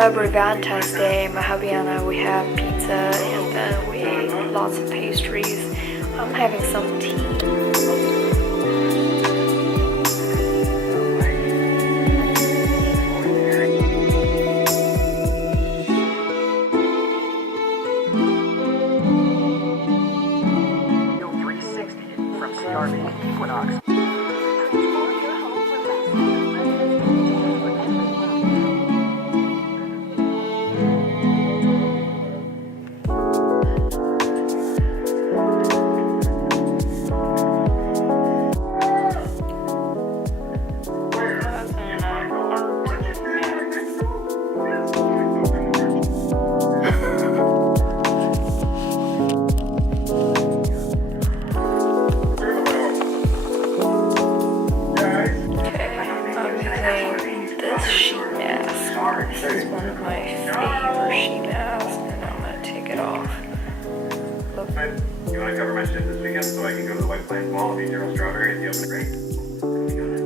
celebrate Valentine's Day, my hubby and I, we have pizza and then we ate lots of pastries. I'm having some tea. This is one of my favorite sheet masks, and I'm gonna take it off. Look. You want to cover my shit this weekend so I can go to the White Plains Mall and eat Cheril strawberry at the open rate?